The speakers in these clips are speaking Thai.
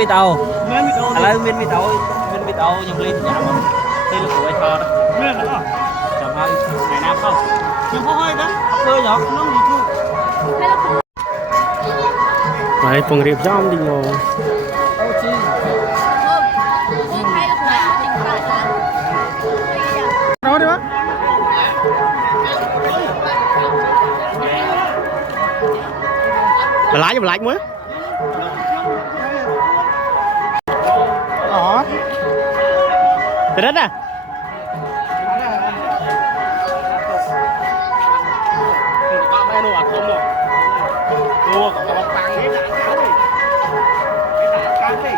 มีเตาอะไรมีเตายังเล่นยามที่ลูกไอ้ทอดเรื่องนั้นจำให้ไหนน้ำเข้ายังพ่อให้นะเคยเหรอน้องดีทูไปปงเรียบย่อมดีโมเอาจริงเอาดิวะมาไล่จะมาไล่มั้ยอ๋อเด็ดอ่ะไม่หนูอ่ะต้มหรอกตัวกับปังนี่ด่ากันเลยด่ากันเลย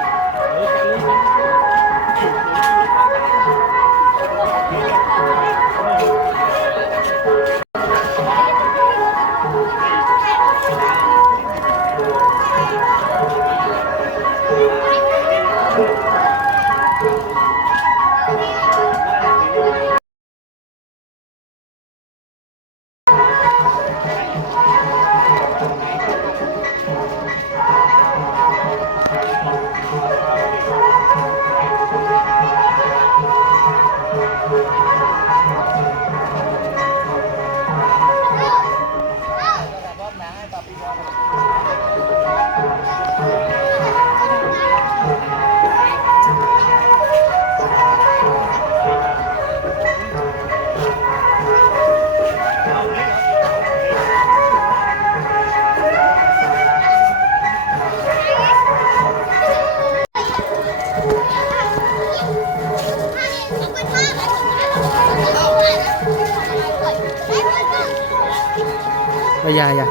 dạ dạ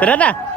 từ đất à